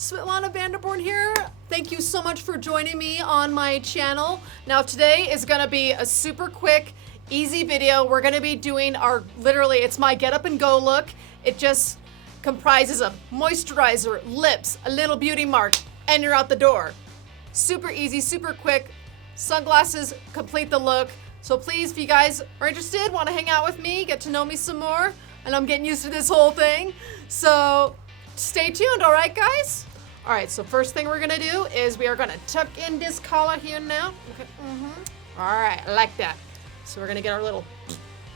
Svetlana Vanderborn here. Thank you so much for joining me on my channel. Now today is gonna be a super quick, easy video. We're gonna be doing our, literally, it's my get up and go look. It just comprises of moisturizer, lips, a little beauty mark, and you're out the door. Super easy, super quick. Sunglasses complete the look. So please, if you guys are interested, want to hang out with me, get to know me some more, and I'm getting used to this whole thing. So stay tuned, all right, guys? All right, so first thing we're gonna do is we are gonna tuck in this collar here now. Okay. All right, I like that. So we're gonna get our little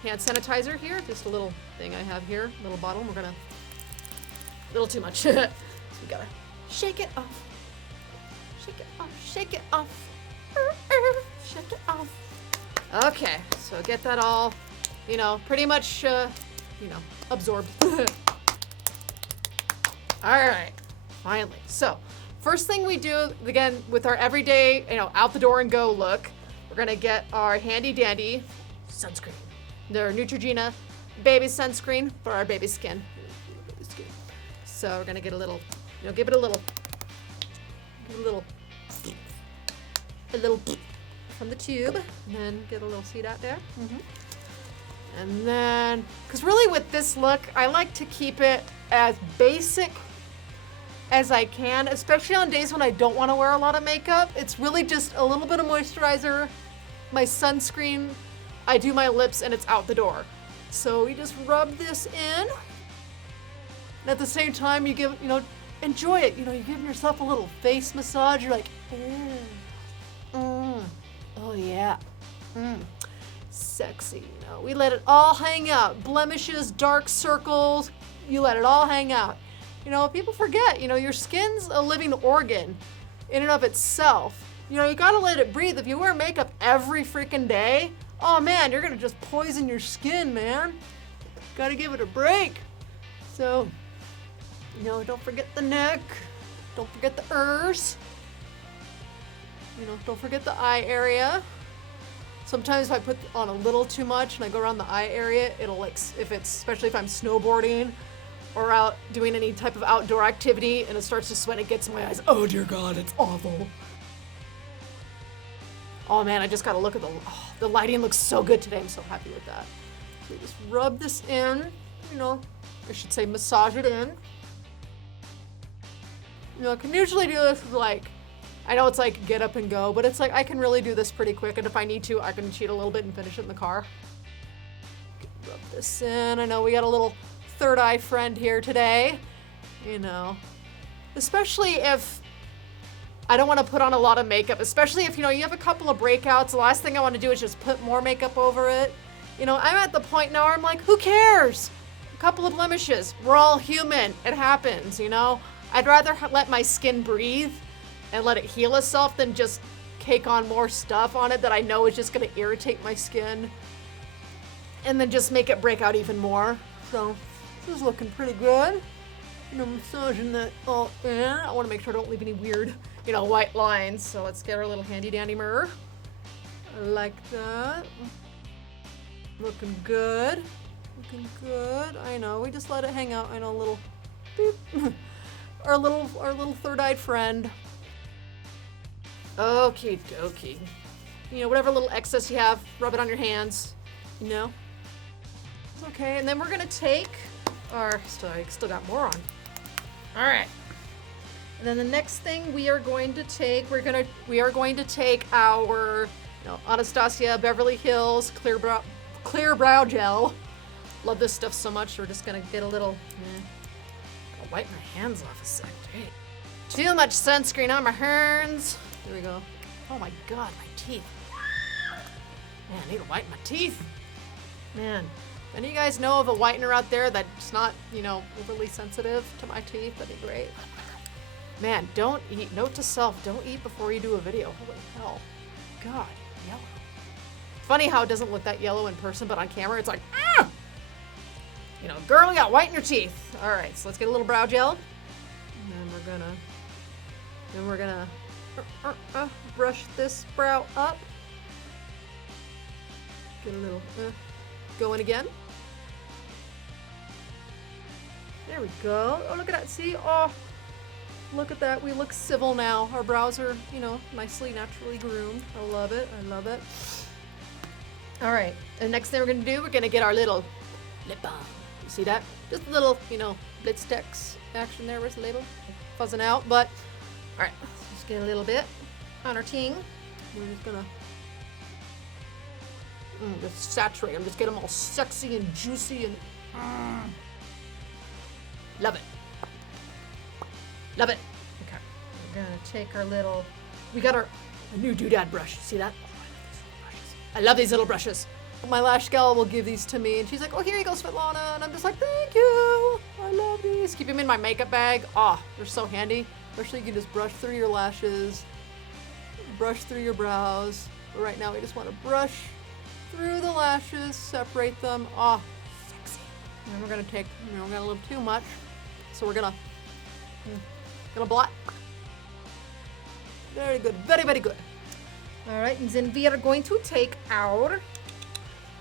hand sanitizer here, just a little thing I have here, little bottle. We're gonna, a little too much. So we gotta shake it off. Shake it off, shake it off. Shake it off. Okay, so get that all, pretty much, absorbed. All right, finally. So, first thing we do, again, with our everyday, out the door and go look, we're gonna get our handy dandy sunscreen. Their Neutrogena baby sunscreen for our baby skin. So we're gonna get a little, give it a little from the tube, and then get a little seed out there. And then, because really with this look, I like to keep it as basic as I can, especially on days when I don't want to wear a lot of makeup. It's really just a little bit of moisturizer, my sunscreen, I do my lips, and it's out the door. So you just rub this in, and at the same time you give, enjoy it. You're giving yourself a little face massage. You're like, oh yeah, sexy. We let it all hang out. Blemishes, dark circles, you let it all hang out. People forget, your skin's a living organ in and of itself. You gotta let it breathe. If you wear makeup every freaking day, oh man, you're gonna just poison your skin, man. Gotta give it a break. So, don't forget the neck. Don't forget the ears. Don't forget the eye area. Sometimes if I put on a little too much and I go around the eye area, it'll especially if I'm snowboarding or out doing any type of outdoor activity and it starts to sweat, it gets in my eyes. Oh dear God, it's awful. Oh man, I just gotta look at the lighting looks so good today. I'm so happy with that. So just rub this in, I should say massage it in. I can usually do this with I know it's like get up and go, but it's I can really do this pretty quick, and if I need to, I can cheat a little bit and finish it in the car. Rub this in. I know we got a little third eye friend here today, especially if I don't want to put on a lot of makeup, especially if, you have a couple of breakouts. The last thing I want to do is just put more makeup over it. I'm at the point now where I'm like, who cares? A couple of blemishes. We're all human. It happens, I'd rather let my skin breathe and let it heal itself than just cake on more stuff on it that I know is just going to irritate my skin and then just make it break out even more. So this is looking pretty good. Massaging that all in. I want to make sure I don't leave any weird, white lines. So let's get our little handy dandy mirror. Like that. Looking good. Looking good. I know. We just let it hang out. I know, a little beep. Our little third-eyed friend. Okie dokie. Whatever little excess you have, rub it on your hands. It's okay. And then we're gonna take our, still got more on. All right. And then the next thing we are going to take, we are going to take our, Anastasia Beverly Hills clear brow gel. Love this stuff so much. We're just gonna get a little. I'll wipe my hands off a sec. Great. Too much sunscreen on my hands. There we go. Oh my God, my teeth. Man, I need to whiten my teeth. Man, if any of you guys know of a whitener out there that's not, overly sensitive to my teeth, that'd be great. Man, don't eat. Note to self, don't eat before you do a video. Holy hell. God, yellow. Funny how it doesn't look that yellow in person, but on camera it's like, ah! Girl, you gotta whiten your teeth. All right, so let's get a little brow gel. And then we're gonna brush this brow up. Get a little going again. There we go. Oh, look at that. See? Oh, Look at that. We look civil now. Our brows are, you know, nicely, naturally groomed. I love it. I love it. All right. And next thing we're going to do, we're going to get our little lip balm. You see that? Just a little, you know, blitz text action there. Where's the label? Fuzzing out. But, all right. Let's just get a little bit on our ting. We're just going to just saturate them. Just get them all sexy and juicy and love it. Love it. Okay. We're gonna take our little, we got our new doodad brush. See that? I love these little brushes. My lash gal will give these to me and she's like, oh, here you go, Svetlana. And I'm just like, thank you. I love these. Keep them in my makeup bag. Oh, they're so handy. Especially you can just brush through your lashes, brush through your brows. But right now we just want to brush through the lashes, separate them. Oh, sexy. And we're gonna take, you know, we got a little too much. So we're gonna blot. Very good, very, very good. All right, and then we are going to take our,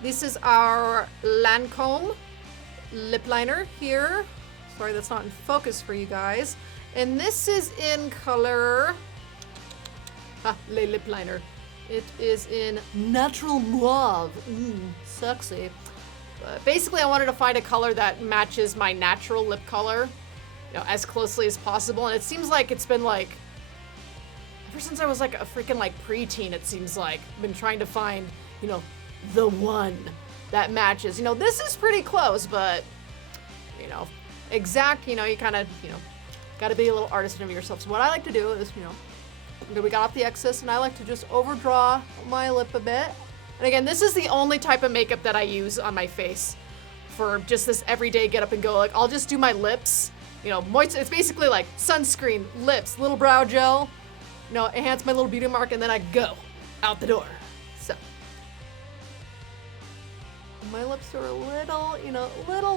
this is our Lancome lip liner here. Sorry, that's not in focus for you guys. And this is in color, Le lip liner. It is in Natural Mauve. Sexy. But basically, I wanted to find a color that matches my natural lip color, you know, as closely as possible. And it seems like it's been like, ever since I was like a freaking like preteen, it seems like I've been trying to find, you know, the one that matches. You know, this is pretty close, but, you know, exact, you know, you kind of, you know, got to be a little artisan of yourself. So what I like to do is, you know, we got off the excess and I like to just overdraw my lip a bit. And again, this is the only type of makeup that I use on my face for just this everyday get up and go. Like, I'll just do my lips, you know, moist. It's basically like sunscreen, lips, little brow gel, you know, enhance my little beauty mark, and then I go out the door. So my lips are a little, you know,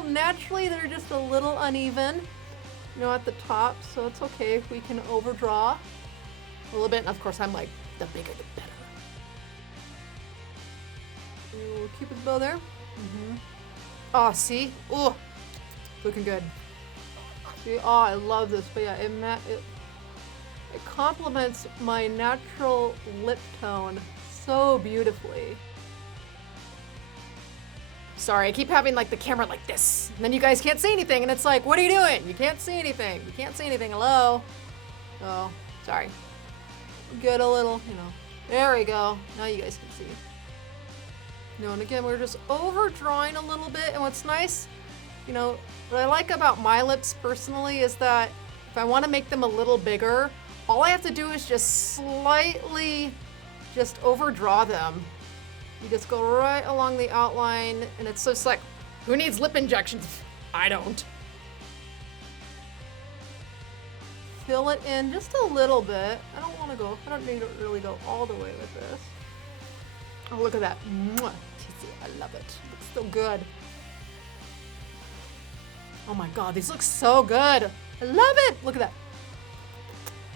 naturally, they're just a little uneven, you know, at the top. So it's okay if we can overdraw a little bit. And of course, I'm like, the bigger the better. We'll keep it bow there. Oh, see? Oh, looking good. See? Oh, I love this. But yeah, it complements my natural lip tone so beautifully. Sorry, I keep having like the camera like this. And then you guys can't see anything. And it's like, what are you doing? You can't see anything. You can't see anything. Hello? Oh, sorry. Get a little, you know. There we go. Now you guys can see. You know, and again, we're just overdrawing a little bit. And what's nice, you know, what I like about my lips personally is that if I want to make them a little bigger, all I have to do is just slightly just overdraw them. You just go right along the outline, and it's just like, who needs lip injections? I don't. Fill it in just a little bit. I don't need to really go all the way with this. Oh, look at that. Mwah. I love it. It looks so good. Oh my God, these look so good. I love it. Look at that.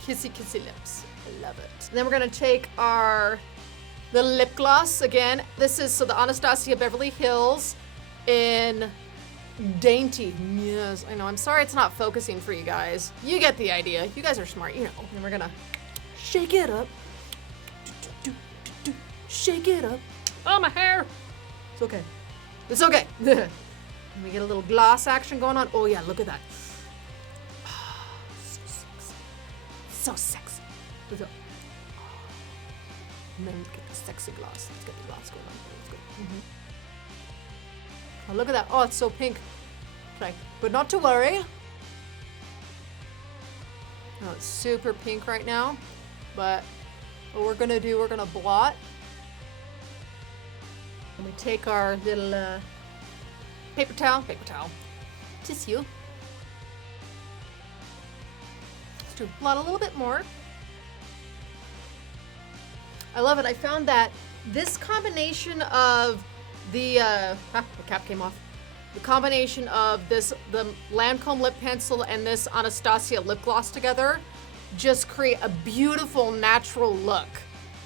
Kissy, kissy lips. I love it. And then we're gonna take our little lip gloss again. This is the Anastasia Beverly Hills in Dainty. Yes, I know. I'm sorry it's not focusing for you guys. You get the idea. You guys are smart, you know. And we're gonna shake it up. Shake it up. Oh, my hair. It's okay. It's okay. And we get a little gloss action going on. Oh yeah, look at that. Oh, so sexy. So sexy. Let's go. And then get the sexy gloss. Let's get the gloss going on. Let's go. Oh, look at that. Oh, it's so pink. Okay. But not to worry. Oh, it's super pink right now. But what we're gonna do, we're gonna blot. And we take our little paper towel, tissue. Let's do blot a little bit more. I love it. I found that this combination of the cap came off. The combination of the Lancome lip pencil and this Anastasia lip gloss together just create a beautiful natural look.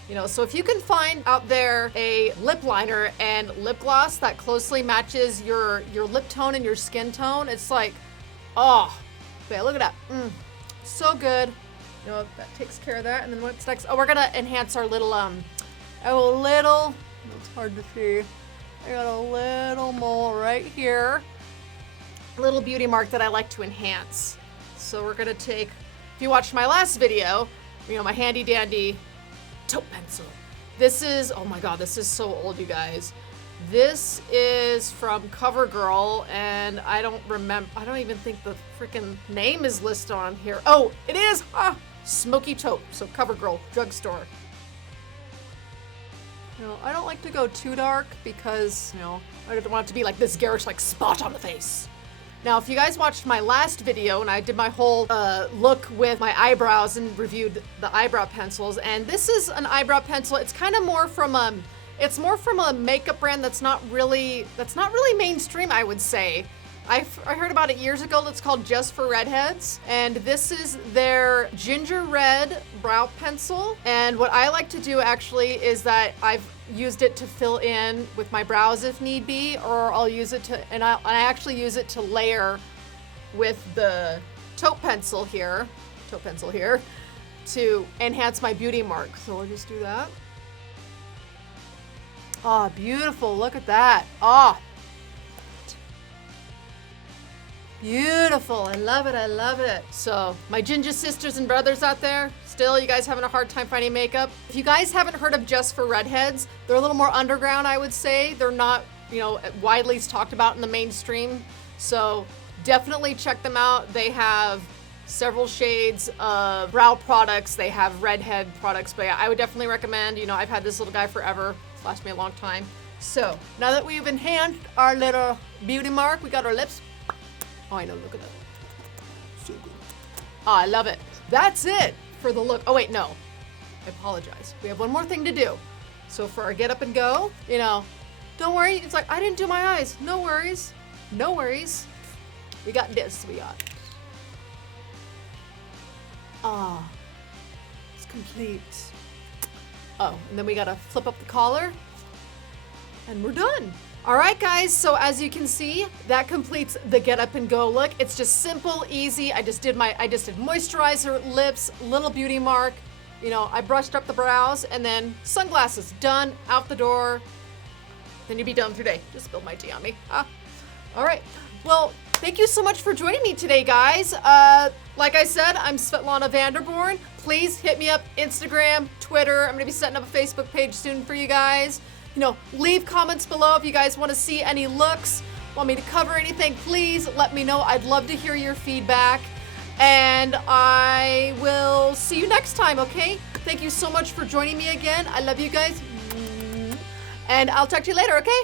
You know, so if you can find out there a lip liner and lip gloss that closely matches your lip tone and your skin tone, it's like, oh, okay, look at that. So good. You know, that takes care of that. And then what's next? Oh, we're gonna enhance our little, it's hard to see. I got a little mole right here. A little beauty mark that I like to enhance. So we're gonna take, if you watched my last video, you know, my handy dandy taupe pencil. This is, oh my God, this is so old, you guys. This is from CoverGirl, and I don't even think the freaking name is listed on here. Oh, it is! Smoky Taupe, so CoverGirl, drugstore. You know, I don't like to go too dark because, you know, I don't want it to be like this garish, like, spot on the face. Now, if you guys watched my last video and I did my whole look with my eyebrows and reviewed the eyebrow pencils, and this is an eyebrow pencil. It's kind of more from a makeup brand that's not really mainstream, I would say. I heard about it years ago. It's called Just for Redheads, and this is their ginger red brow pencil. And what I like to do actually is that I've used it to fill in with my brows if need be, or I'll use it to, and I actually use it to layer with the taupe pencil here to enhance my beauty mark. So I'll just do that. Oh, beautiful, look at that. Oh, beautiful, I love it, I love it. So my ginger sisters and brothers out there, still, you guys having a hard time finding makeup? If you guys haven't heard of Just for Redheads, they're a little more underground, I would say. They're not, you know, widely talked about in the mainstream. So definitely check them out. They have several shades of brow products. They have Redhead products, but yeah, I would definitely recommend, you know, I've had this little guy forever. It's lasted me a long time. So now that we've enhanced our little beauty mark, we got our lips. Oh, I know, look at that. So good. Oh, I love it. That's it for the look. Oh, wait, no. I apologize. We have one more thing to do. So for our get up and go, you know, don't worry. It's like, I didn't do my eyes. No worries. No worries. We got this. We got. Ah, it's complete. Oh, and then we gotta flip up the collar. And we're done. All right, guys, so as you can see, that completes the get up and go look. It's just simple, easy. I just did moisturizer, lips, little beauty mark. You know, I brushed up the brows, and then sunglasses, done, out the door. Then you'd be done today. Just spilled my tea on me. All right, well, thank you so much for joining me today, guys. Like I said, I'm Svetlana Vanderborn. Please hit me up, Instagram, Twitter. I'm gonna be setting up a Facebook page soon for you guys. You know, leave comments below if you guys want to see any looks, want me to cover anything, please let me know. I'd love to hear your feedback, and I will see you next time, okay? Thank you so much for joining me again. I love you guys, and I'll talk to you later, okay?